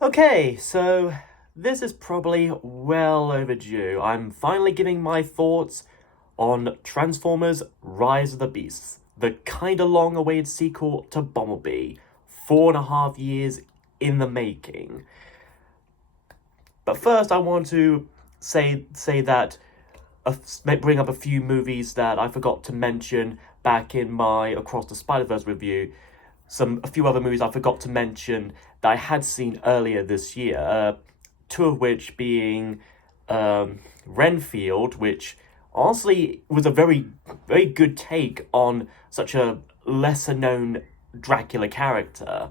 Okay, so this is probably well overdue. I'm finally giving my thoughts on Transformers Rise of the Beasts, the kinda long awaited sequel to Bumblebee, 4.5 years in the making. But first, I want to say that bring up a few movies that I forgot to mention back in my Across the Spider-Verse review. A few other movies I forgot to mention that I had seen earlier this year. Two of which being Renfield, which honestly was a very good take on such a lesser known Dracula character.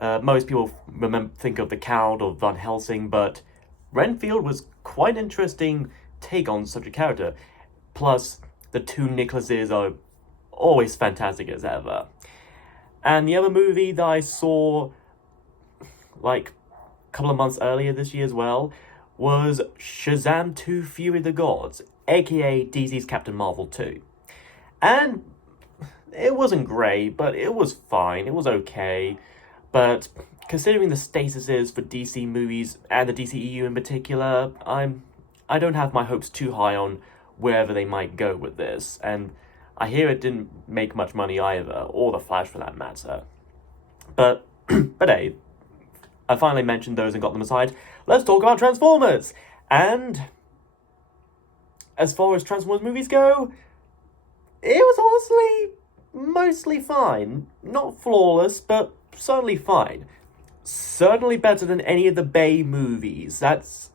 Most people think of the Count or Van Helsing, but Renfield was quite an interesting take on such a character. Plus, the two Nicholases are always fantastic as ever. And the other movie that I saw like a couple of months earlier this year as well was Shazam 2 Fury of the Gods, aka DC's Captain Marvel 2. And it wasn't great, but it was fine. It was okay. But considering the statuses for DC movies and the DCEU in particular, I don't have my hopes too high on wherever they might go with this. And I hear it didn't make much money either, or The Flash for that matter. But but hey, I finally mentioned those and got them aside. Let's talk about Transformers. And as far as Transformers movies go, it was honestly mostly fine. Not flawless, but certainly fine. Certainly better than any of the Bay movies. That's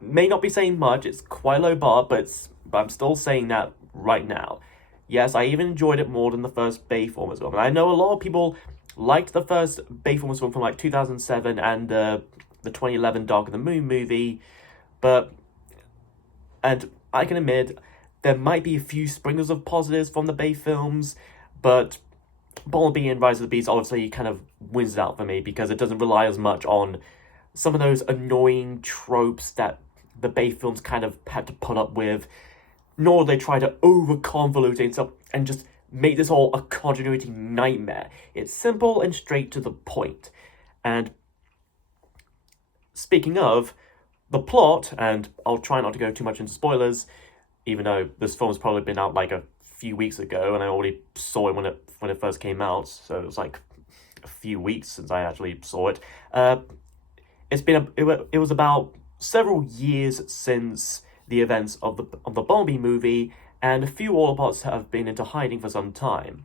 may not be saying much. It's quite a low bar, but I'm still saying that right now. Yes, I even enjoyed it more than the first Bayformers film. And I know a lot of people liked the first Bayformers film from like 2007 and the 2011 Dark of the Moon movie, and I can admit there might be a few sprinkles of positives from the Bay films, but Bumblebee and Rise of the Beast obviously kind of wins it out for me because it doesn't rely as much on some of those annoying tropes that the Bay films kind of had to put up with, nor they try to over convolute it and just make this all a continuity nightmare. It's simple and straight to the point. And speaking of the plot, and I'll try not to go too much into spoilers, even though this film's probably been out like a few weeks ago, and I already saw it when it first came out, so it was like a few weeks since I actually saw it. It was about several years since the events of the Bumblebee movie, and a few Autobots have been into hiding for some time.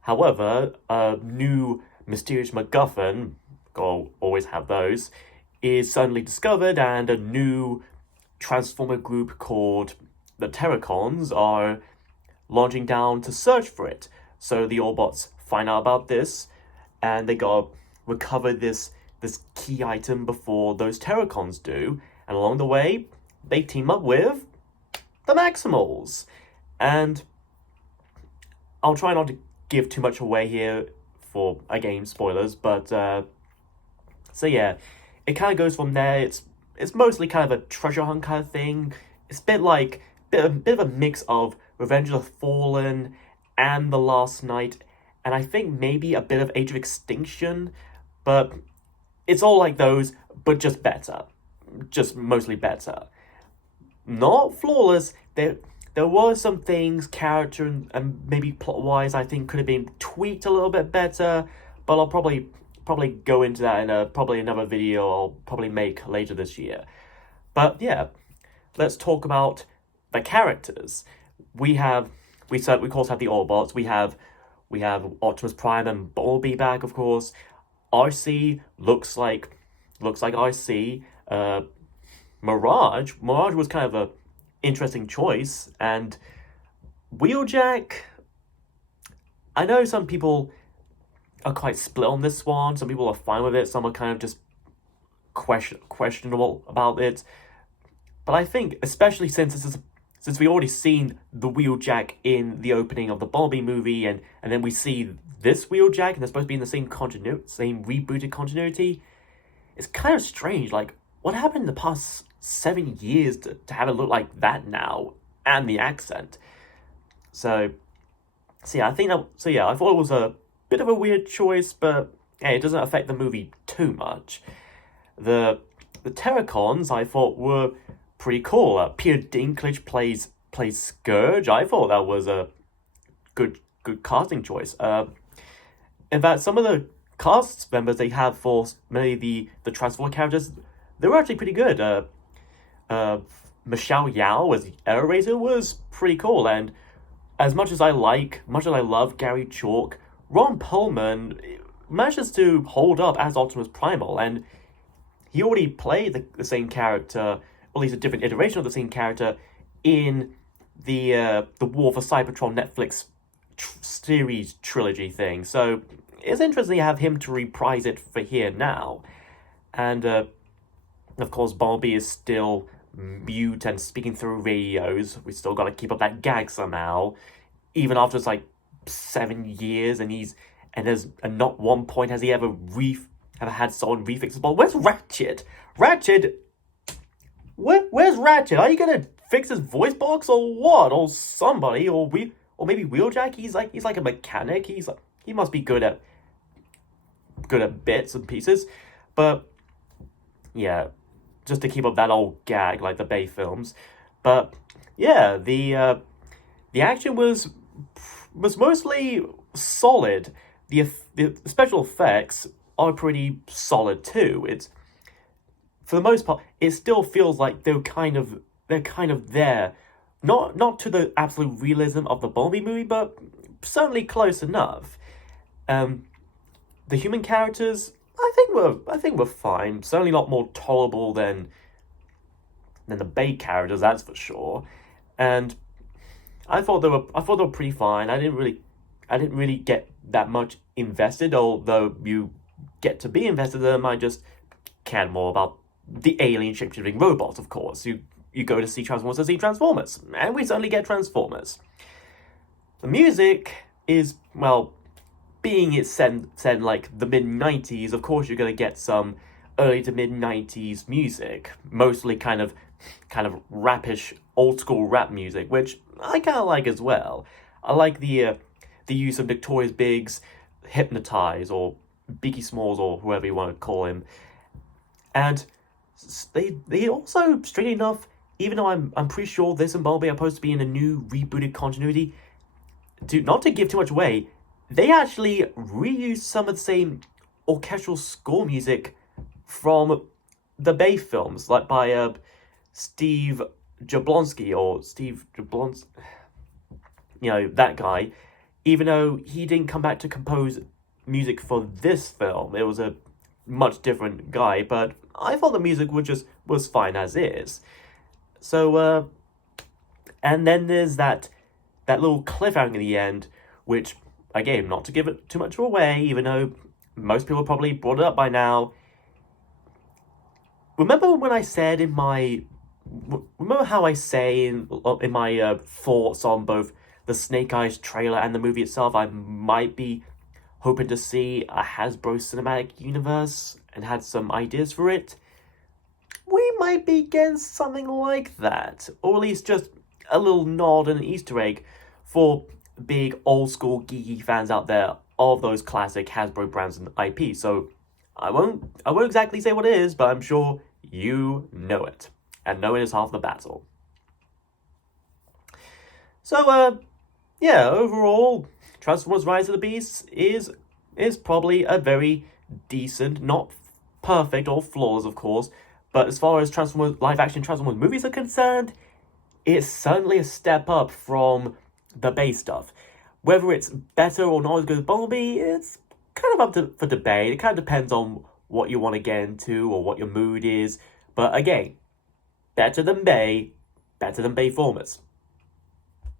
However, a new mysterious MacGuffin, I'll always have those, is suddenly discovered, and a new Transformer group called the Terracons are launching down to search for it. So the Autobots find out about this, and they gotta recover this key item before those Terracons do. And along the way, they team up with the Maximals. And I'll try not to give too much away here for, again, spoilers, but so yeah, it kind of goes from there. It's mostly kind of a treasure hunt kind of thing. It's a bit of a mix of Revenge of the Fallen and The Last Night, and I think maybe a bit of Age of Extinction, but it's all like those, but just better. Just mostly better. Not flawless. There were some things, character and maybe plot-wise, I think could have been tweaked a little bit better, but I'll probably go into that in probably another video I'll probably make later this year. But yeah, let's talk about the characters. We of course have the Autobots. We have Optimus Prime and Bumblebee back, of course. RC looks like RC. Mirage was kind of a interesting choice, and Wheeljack, I know some people are quite split on this one. Some people are fine with it, some are kind of just questionable about it. But I think, especially since we already seen the Wheeljack in the opening of the Barbie movie, and then we see this Wheeljack, and they're supposed to be in the same rebooted continuity, it's kind of strange. Like, what happened in the past 7 years to have it look like that now, and the accent? So yeah, I thought it was a bit of a weird choice, but hey, it doesn't affect the movie too much. The Terracons I thought were pretty cool. Peter Dinklage plays Scourge. I thought that was a good casting choice. In fact, some of the cast members they have for many of the Transformer characters, they were actually pretty good. Uh, Michelle Yao as Aerator was pretty cool, and much as I love Gary Chalk, Ron Perlman manages to hold up as Optimus Primal, and he already played the same character, or at least a different iteration of the same character, in the War for Cybertron Netflix series trilogy thing. So it's interesting to have him to reprise it for here now, and of course Barbie is still mute and speaking through radios. We still got to keep up that gag somehow, even after it's like 7 years, and not one point has he ever had someone refix his ball. Where's Ratchet? Where's Ratchet? Are you gonna fix his voice box or what? Or somebody? Or maybe Wheeljack? He's like a mechanic. He must be good at bits and pieces. But yeah, just to keep up that old gag like the Bay films. But yeah, the action was mostly solid. The special effects are pretty solid too. It's, for the most part, it still feels like they're kind of there. Not to the absolute realism of the Barbie movie, but certainly close enough. The human characters, I think were fine. Certainly not more tolerable than the Bay characters, that's for sure. And I thought they were pretty fine. I didn't really get that much invested, although you get to be invested in them. I just cared more about the alien shape-shifting robots, of course. You go to see Transformers to see Transformers, and we certainly get Transformers. The music is, well, being it's set in like the mid-90s, of course you're going to get some early to mid-90s music, mostly kind of rappish, old-school rap music, which I kind of like as well. I like the use of Notorious Big's Hypnotize, or Biggie Smalls, or whoever you want to call him. And they also, strangely enough, even though I'm pretty sure this and Bumblebee are supposed to be in a new rebooted continuity, not to give too much away, they actually reused some of the same orchestral score music from the Bay films, like by Steve Jablonsky, that guy. Even though he didn't come back to compose music for this film, it was a much different guy, but I thought the music was fine as is. So, and then there's that little cliffhanger in the end, which, again, not to give it too much away, even though most people probably brought it up by now. Remember when I said remember how I say in my thoughts on both the Snake Eyes trailer and the movie itself, I might be hoping to see a Hasbro cinematic universe and had some ideas for it? We might be getting something like that, or at least just a little nod and an Easter egg for big old school geeky fans out there of those classic Hasbro brands and IP. So I won't exactly say what it is, but I'm sure you know it, and knowing is half the battle. So yeah, overall, Transformers Rise of the Beasts is probably a very decent, not perfect or flawless, of course, but as far as Transformers live-action Transformers movies are concerned, it's certainly a step up from the base stuff. Whether it's better or not as good as Bumblebee, it's kind of up for debate. It kind of depends on what you want to get into or what your mood is. But again, better than Bay Formers.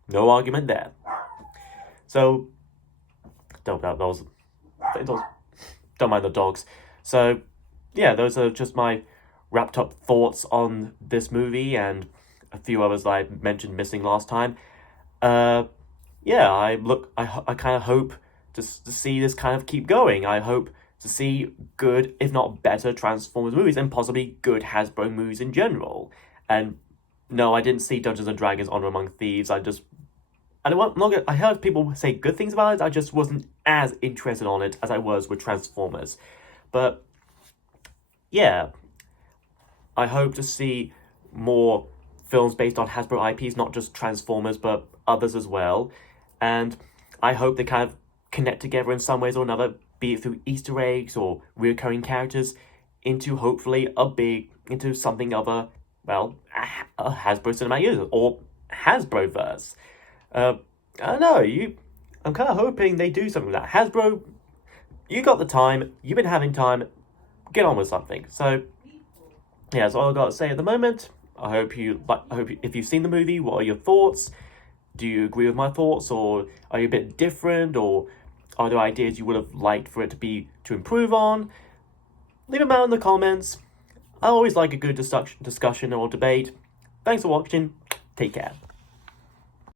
No argument there. So, don't mind the dogs. So, yeah, those are just my wrapped up thoughts on this movie and a few others that I mentioned missing last time. Yeah, I kind of hope to see this kind of keep going. I hope to see good, if not better, Transformers movies, and possibly good Hasbro movies in general. And no, I didn't see Dungeons and Dragons: Honor Among Thieves. I heard people say good things about it. I just wasn't as interested on it as I was with Transformers. But yeah, I hope to see more films based on Hasbro IPs, not just Transformers, but others as well. And I hope they kind of connect together in some ways or another, be it through Easter eggs or recurring characters, into hopefully into something of a Hasbro Cinematic Universe or Hasbroverse. I don't know, I'm kind of hoping they do something with that. Hasbro, you got the time, you've been having time, get on with something. So, yeah, that's all I've got to say at the moment. I hope if you've seen the movie, what are your thoughts? Do you agree with my thoughts, or are you a bit different, or are there ideas you would have liked for it to improve on? Leave them out in the comments. I always like a good discussion or debate. Thanks for watching. Take care.